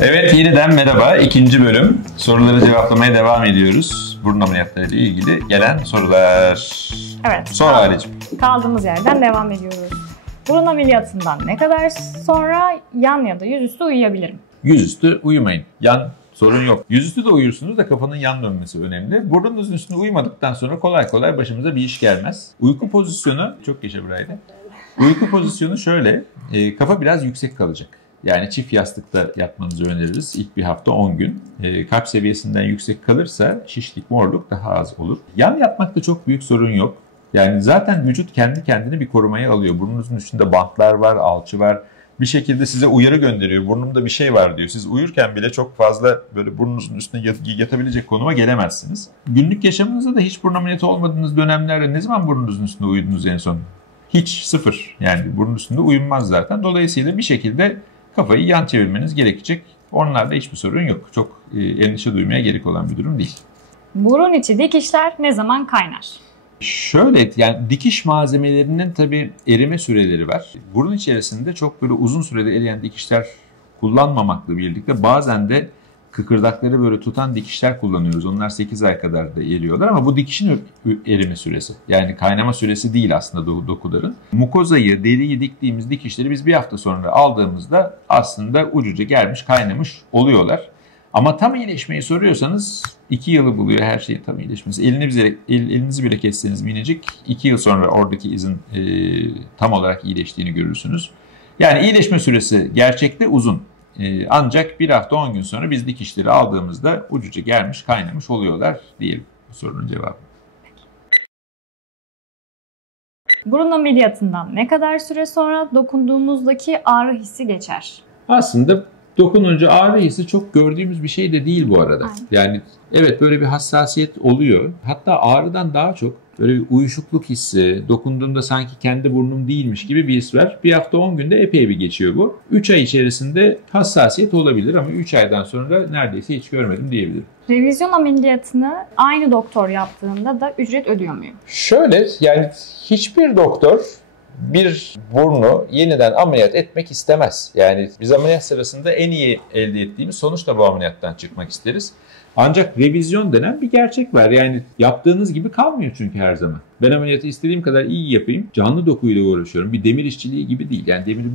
Evet, yeniden merhaba. İkinci bölüm. Soruları cevaplamaya devam ediyoruz. Burun ameliyatları ile ilgili gelen sorular. Evet. Sor Halicim. Kaldığımız yerden devam ediyoruz. Burun ameliyatından ne kadar sonra yan ya da yüzüstü uyuyabilirim? Yüzüstü uyumayın. Yan sorun yok. Yüzüstü de uyursunuz da kafanın yan dönmesi önemli. Burnunuzun üstüne uyumadıktan sonra kolay kolay başımıza bir iş gelmez. Uyku pozisyonu, çok yaşa burayla. Uyku pozisyonu şöyle, kafa biraz yüksek kalacak. Yani çift yastıkta yatmanızı öneririz ilk bir hafta 10 gün. Kalp seviyesinden yüksek kalırsa şişlik, morluk daha az olur. Yan yatmakta çok büyük sorun yok. Yani zaten vücut kendi kendini bir korumaya alıyor. Burnunuzun üstünde bantlar var, alçı var. Bir şekilde size uyarı gönderiyor. Burnumda bir şey var diyor. Siz uyurken bile çok fazla böyle burnunuzun üstüne yatabilecek konuma gelemezsiniz. Günlük yaşamınızda da hiç burun ameliyatı olmadığınız dönemlerde ne zaman burnunuzun üstünde uyudunuz en son? Hiç, sıfır. Yani burnun üstünde uyunmaz zaten. Dolayısıyla bir şekilde kafayı yan çevirmeniz gerekecek. Onlarda hiçbir sorun yok. Çok endişe duymaya gerek olan bir durum değil. Burun içi dikişler ne zaman kaynar? Şöyle, yani dikiş malzemelerinin tabii erime süreleri var. Burun içerisinde çok böyle uzun sürede eriyen dikişler kullanmamakla birlikte bazen de kıkırdakları böyle tutan dikişler kullanıyoruz. Onlar 8 ay kadar da eriyorlar ama bu dikişin erime süresi. Yani kaynama süresi değil aslında dokuların. Mukozayı, deriyi diktiğimiz dikişleri biz bir hafta sonra aldığımızda aslında ucuca gelmiş, kaynamış oluyorlar. Ama tam iyileşmeyi soruyorsanız 2 yılı buluyor her şeyin tam iyileşmesi. Elinizi bile kesseniz minicik 2 yıl sonra oradaki izin tam olarak iyileştiğini görürsünüz. Yani iyileşme süresi gerçekte uzun. Ancak bir hafta 10 gün sonra biz dikişleri aldığımızda ucuca gelmiş, kaynamış oluyorlar diyelim bu sorunun cevabı. Burun ameliyatından ne kadar süre sonra dokunduğumuzdaki ağrı hissi geçer? Aslında dokununca ağrı hissi çok gördüğümüz bir şey de değil bu arada. Aynen. Yani evet, böyle bir hassasiyet oluyor. Hatta ağrıdan daha çok böyle bir uyuşukluk hissi, dokunduğumda sanki kendi burnum değilmiş gibi bir his var. Bir hafta 10 günde epey bir geçiyor bu. 3 ay içerisinde hassasiyet olabilir ama 3 aydan sonra neredeyse hiç görmedim diyebilirim. Revizyon ameliyatını aynı doktor yaptığında da ücret ödüyor muyum? Şöyle, yani hiçbir doktor bir burnu yeniden ameliyat etmek istemez. Yani biz ameliyat sırasında en iyi elde ettiğimiz sonuçla bu ameliyattan çıkmak isteriz. Ancak revizyon denen bir gerçek var. Yani yaptığınız gibi kalmıyor çünkü her zaman. Ben ameliyatı istediğim kadar iyi yapayım. Canlı dokuyla uğraşıyorum. Bir demir işçiliği gibi değil. Yani demiri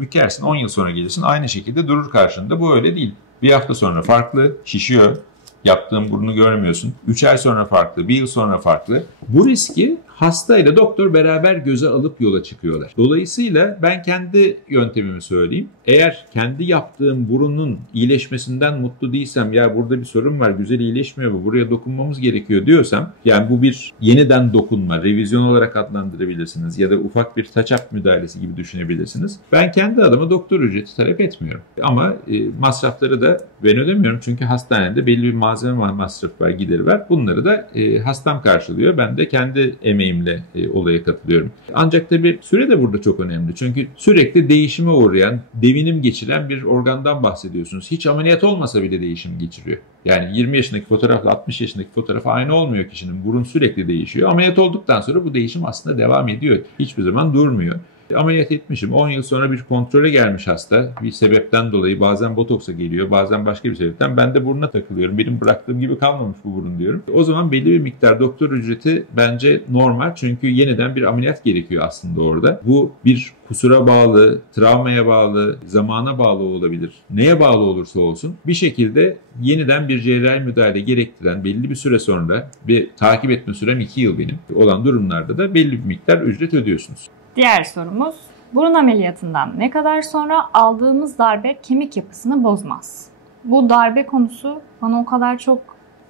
bükersin, 10 yıl sonra gelirsin aynı şekilde durur karşında. Bu öyle değil. Bir hafta sonra farklı, şişiyor. Yaptığın burnu görmüyorsun. 3 ay sonra farklı, 1 yıl sonra farklı. Bu riski hastayla doktor beraber göze alıp yola çıkıyorlar. Dolayısıyla ben kendi yöntemimi söyleyeyim. Eğer kendi yaptığım burunun iyileşmesinden mutlu değilsem, ya burada bir sorun var, güzel iyileşmiyor bu, buraya dokunmamız gerekiyor diyorsam, yani bu bir yeniden dokunma, revizyon olarak adlandırabilirsiniz ya da ufak bir touch-up müdahalesi gibi düşünebilirsiniz. Ben kendi adıma doktor ücreti talep etmiyorum. Ama masrafları da ben ödemiyorum çünkü hastanede belli bir malzeme masrafı var, gideri var. Bunları da hastam karşılıyor. Ben de kendi emeğimle olaya katılıyorum. Ancak tabii süre de burada çok önemli. Çünkü sürekli değişime uğrayan, devinim geçiren bir organdan bahsediyorsunuz. Hiç ameliyat olmasa bile değişim geçiriyor. Yani 20 yaşındaki fotoğrafla 60 yaşındaki fotoğraf aynı olmuyor kişinin. Burun sürekli değişiyor. Ameliyat olduktan sonra bu değişim aslında devam ediyor. Hiçbir zaman durmuyor. Ameliyat etmişim. 10 yıl sonra bir kontrole gelmiş hasta. Bir sebepten dolayı bazen botoksa geliyor, bazen başka bir sebepten. Ben de burnuna takılıyorum. Benim bıraktığım gibi kalmamış bu burun diyorum. O zaman belli bir miktar doktor ücreti bence normal. Çünkü yeniden bir ameliyat gerekiyor aslında orada. Bu bir kusura bağlı, travmaya bağlı, zamana bağlı olabilir. Neye bağlı olursa olsun bir şekilde yeniden bir cerrahi müdahale gerektiren belli bir süre sonra, bir takip etme sürem 2 yıl benim olan durumlarda da belli bir miktar ücret ödüyorsunuz. Diğer sorumuz, burun ameliyatından ne kadar sonra aldığımız darbe kemik yapısını bozmaz? Bu darbe konusu bana o kadar çok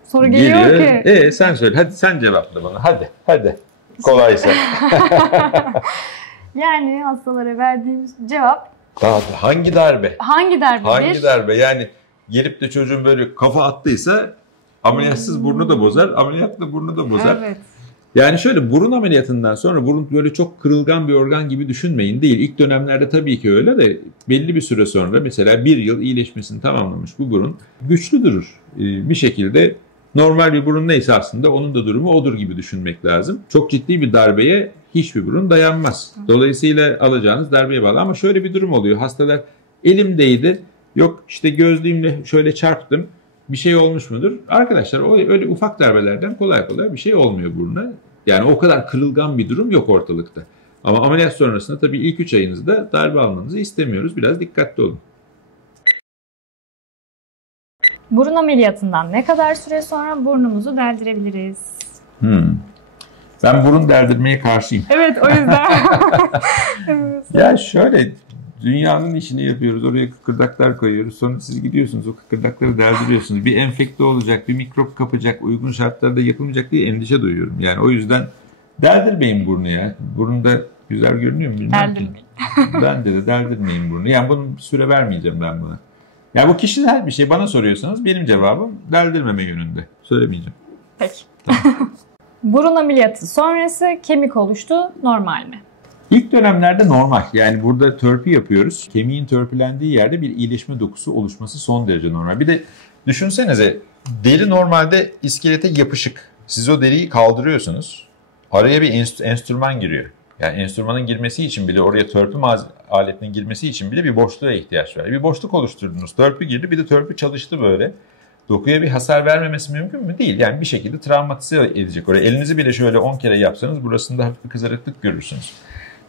soru geliyor ki. Sen söyle, hadi sen cevapla bana, hadi. Kolaysa. Yani hastalara verdiğimiz cevap. Hangi darbe? Hangi darbedir? Hangi darbe? Yani gelip de çocuğun böyle kafa attıysa ameliyatsız burnu da bozar, ameliyatla burnu da bozar. Evet. Yani şöyle, burun ameliyatından sonra burun böyle çok kırılgan bir organ gibi düşünmeyin. Değil. İlk dönemlerde tabii ki öyle de belli bir süre sonra, mesela 1 yıl iyileşmesini tamamlamış bu burun güçlü durur. Bir şekilde normal bir burun neyse aslında onun da durumu odur gibi düşünmek lazım. Çok ciddi bir darbeye hiçbir burun dayanmaz. Dolayısıyla alacağınız darbeye bağlı. Ama şöyle bir durum oluyor. Hastalar elimdeydi, Yok işte gözlüğümle şöyle çarptım, bir şey olmuş mudur? Arkadaşlar öyle ufak darbelerden kolay kolay bir şey olmuyor buruna. Yani o kadar kırılgan bir durum yok ortalıkta. Ama ameliyat sonrasında tabii ilk 3 ayınızda darbe almanızı istemiyoruz. Biraz dikkatli olun. Burun ameliyatından ne kadar süre sonra burnumuzu deldirebiliriz? Ben burun deldirmeye karşıyım. Evet, o yüzden. Ya şöyle, dünyanın işini yapıyoruz. Oraya kıkırdaklar koyuyoruz. Sonra siz gidiyorsunuz, o kıkırdakları deldiriyorsunuz. Bir enfekte olacak, bir mikrop kapacak, uygun şartlarda yapılmayacak diye endişe duyuyorum. Yani o yüzden deldirmeyin burnu ya. Burunda güzel görünüyor mu bilmiyorum ki. Bence de deldirmeyin burnu. Yani bunun süre vermeyeceğim ben buna. Yani bu kişisel bir şey. Bana soruyorsanız benim cevabım deldirmeme yönünde. Söylemeyeceğim. Peki. Tamam. Burun ameliyatı sonrası kemik oluştu normal mi? İlk dönemlerde normal. Yani burada törpü yapıyoruz. Kemiğin törpülendiği yerde bir iyileşme dokusu oluşması son derece normal. Bir de düşünsenize, deri normalde iskelete yapışık. Siz o deriyi kaldırıyorsunuz. Araya bir enstrüman giriyor. Yani enstrümanın girmesi için bile, oraya törpü aletinin girmesi için bile bir boşluğa ihtiyaç var. Bir boşluk oluşturdunuz. Törpü girdi, bir de törpü çalıştı böyle. Dokuya bir hasar vermemesi mümkün mü? Değil. Yani bir şekilde travmatize edecek oraya. Elinizi bile şöyle 10 kere yapsanız burasında hafif bir kızarıklık görürsünüz.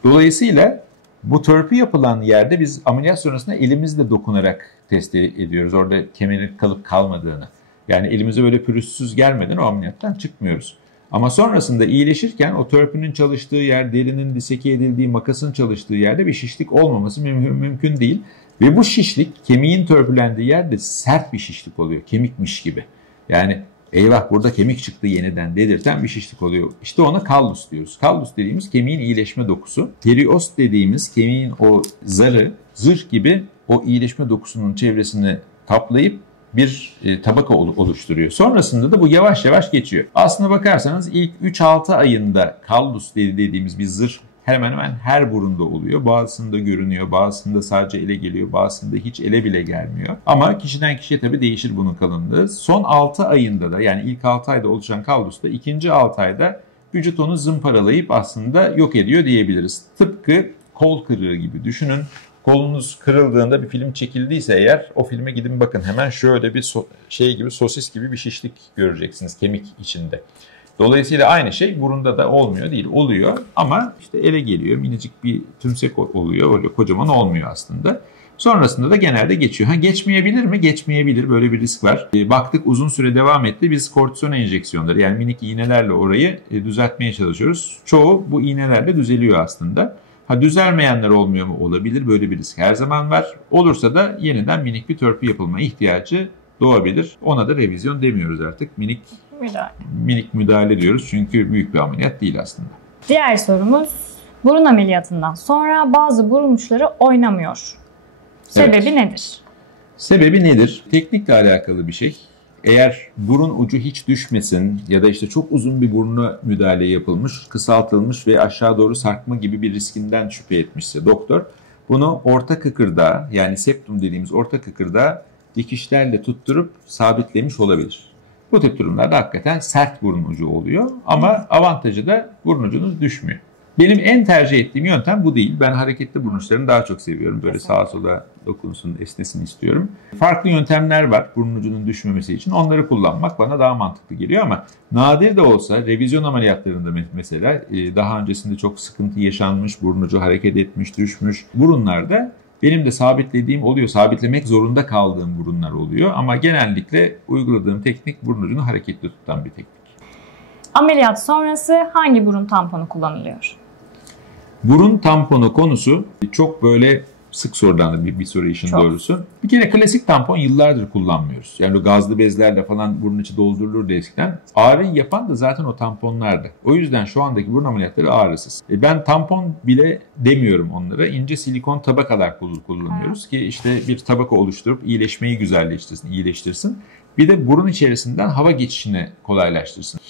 Dolayısıyla bu törpü yapılan yerde biz ameliyat sonrasında elimizle dokunarak test ediyoruz. Orada kemiğin kalıp kalmadığını. Yani elimize böyle pürüzsüz gelmeden o ameliyattan çıkmıyoruz. Ama sonrasında iyileşirken o törpünün çalıştığı yer, derinin diseke edildiği, makasın çalıştığı yerde bir şişlik olmaması mümkün değil. Ve bu şişlik kemiğin törpülendiği yerde sert bir şişlik oluyor. Kemikmiş gibi. Yani eyvah burada kemik çıktı yeniden dedirten bir şişlik oluyor. İşte ona kallus diyoruz. Kallus dediğimiz kemiğin iyileşme dokusu. Periost dediğimiz kemiğin o zarı, zırh gibi o iyileşme dokusunun çevresini kaplayıp bir tabaka oluşturuyor. Sonrasında da bu yavaş yavaş geçiyor. Aslına bakarsanız ilk 3-6 ayında kallus dediğimiz bir zırh hemen hemen her burunda oluyor. Bazısında görünüyor, bazısında sadece ele geliyor, bazısında hiç ele bile gelmiyor. Ama kişiden kişiye tabii değişir bunun kalınlığı. Son 6 ayında da, yani ilk 6 ayda oluşan kallus da ikinci 6 ayda vücut onu zımparalayıp aslında yok ediyor diyebiliriz. Tıpkı kol kırığı gibi düşünün. Kolunuz kırıldığında bir film çekildiyse eğer, o filme gidin bakın, hemen şöyle bir şey gibi, sosis gibi bir şişlik göreceksiniz kemik içinde. Dolayısıyla aynı şey burunda da olmuyor değil, oluyor ama işte ele geliyor, minicik bir tümsek oluyor, öyle kocaman olmuyor aslında. Sonrasında da genelde geçiyor. Geçmeyebilir mi? Geçmeyebilir, böyle bir risk var. Baktık uzun süre devam etti, biz kortizon enjeksiyonları, yani minik iğnelerle orayı düzeltmeye çalışıyoruz. Çoğu bu iğnelerle düzeliyor aslında. Düzelmeyenler olmuyor mu? Olabilir, böyle bir risk her zaman var. Olursa da yeniden minik bir törpü yapılma ihtiyacı doğabilir. Ona da revizyon demiyoruz artık. Minik müdahale diyoruz çünkü büyük bir ameliyat değil aslında. Diğer sorumuz, burun ameliyatından sonra bazı burun uçları oynamıyor. Sebebi nedir? Sebebi nedir? Teknikle alakalı bir şey. Eğer burun ucu hiç düşmesin ya da işte çok uzun bir buruna müdahale yapılmış, kısaltılmış ve aşağı doğru sarkma gibi bir riskinden şüphe etmişse doktor, bunu orta kıkırdağa, yani septum dediğimiz orta kıkırdağa dikişlerle tutturup sabitlemiş olabilir. Bu tip durumlarda hakikaten sert burun ucu oluyor ama avantajı da burun ucunuz düşmüyor. Benim en tercih ettiğim yöntem bu değil. Ben hareketli burun uçlarını daha çok seviyorum. Böyle sağa sola dokunsun, esnesin istiyorum. Farklı yöntemler var burun ucunun düşmemesi için. Onları kullanmak bana daha mantıklı geliyor ama nadir de olsa revizyon ameliyatlarında mesela daha öncesinde çok sıkıntı yaşanmış, burun ucu hareket etmiş, düşmüş burunlarda benim de sabitlediğim oluyor. Sabitlemek zorunda kaldığım burunlar oluyor ama genellikle uyguladığım teknik burun ucunu hareketli tutan bir teknik. Ameliyat sonrası hangi burun tamponu kullanılıyor? Burun tamponu konusu çok böyle sık sorulan bir soru işin doğrusu. Bir kere klasik tampon yıllardır kullanmıyoruz. Yani gazlı bezlerle falan burun içi doldurulurdu eskiden. Ağrıyı yapan da zaten o tamponlardı. O yüzden şu andaki burun ameliyatları ağrısız. Ben tampon bile demiyorum onlara. İnce silikon tabakalar kullanıyoruz ki işte bir tabaka oluşturup iyileşmeyi iyileştirsin. Bir de burun içerisinden hava geçişini kolaylaştırsın.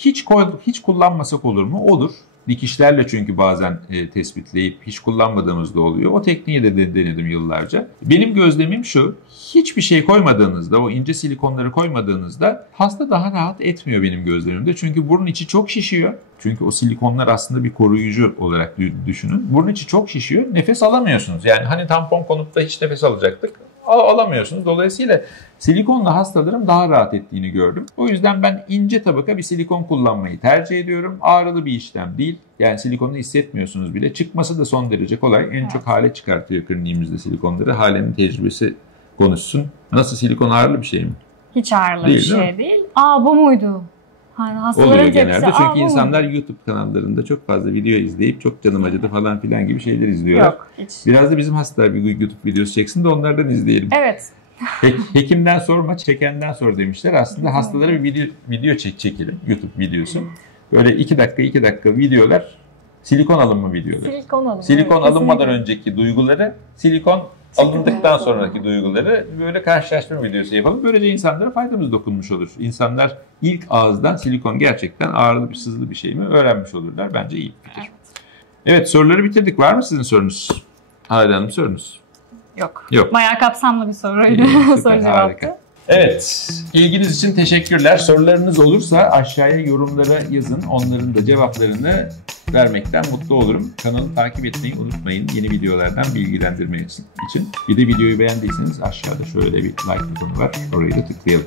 Hiç kullanmasak olur mu? Olur. Dikişlerle çünkü bazen tespitleyip hiç kullanmadığımızda oluyor. O tekniği de denedim yıllarca. Benim gözlemim şu, hiçbir şey koymadığınızda, o ince silikonları koymadığınızda hasta daha rahat etmiyor benim gözlemimde. Çünkü burun içi çok şişiyor. Çünkü o silikonlar aslında bir koruyucu olarak düşünün. Burun içi çok şişiyor, nefes alamıyorsunuz. Yani hani tampon konup da hiç nefes alacaktık, alamıyorsunuz. Dolayısıyla silikonla hastalarım daha rahat ettiğini gördüm. O yüzden ben ince tabaka bir silikon kullanmayı tercih ediyorum. Ağrılı bir işlem değil. Yani silikonu hissetmiyorsunuz bile. Çıkması da son derece kolay. En çok Hale çıkartıyor kliniğimizde silikonları. Hale'nin tecrübesi konuşsun. Nasıl, silikon ağırlı bir şey mi? Hiç ağırlı Değil, bir şey değil. Aa, bu muydu? Oluyor genelde. Çünkü insanlar YouTube kanallarında çok fazla video izleyip çok canım acıdı falan filan gibi şeyler izliyorlar. Yok, hiç. Biraz da bizim hastalar bir YouTube videosu çeksin de onlardan izleyelim. Evet. Hekimden sorma, çekenden sor demişler. Aslında hastalara bir video çekelim. YouTube videosu. Böyle 2 dakika videolar. Silikon alınma videoları. Silikon alınmadan önceki duyguları, silikon alındıktan sonraki duyguları böyle karşılaştırma videosu yapalım. Böylece insanlara faydamız dokunmuş olur. İnsanlar ilk ağızdan silikon gerçekten ağırlı bir, sızlı bir şey mi öğrenmiş olurlar. Bence iyi bir fikir. Evet, soruları bitirdik. Var mı sizin sorunuz? Hale Hanım, sorunuz? Yok. Bayağı kapsamlı bir soruydu. Soru cevaptı. Evet, ilginiz için teşekkürler. Sorularınız olursa aşağıya yorumlara yazın. Onların da cevaplarını vermekten mutlu olurum. Kanalı takip etmeyi unutmayın yeni videolardan bilgilendirmek için. Bir de videoyu beğendiyseniz aşağıda şöyle bir like butonu var. Orayı da tıklayalım.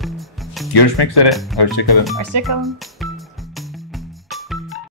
Görüşmek üzere. Hoşçakalın. Hoşçakalın.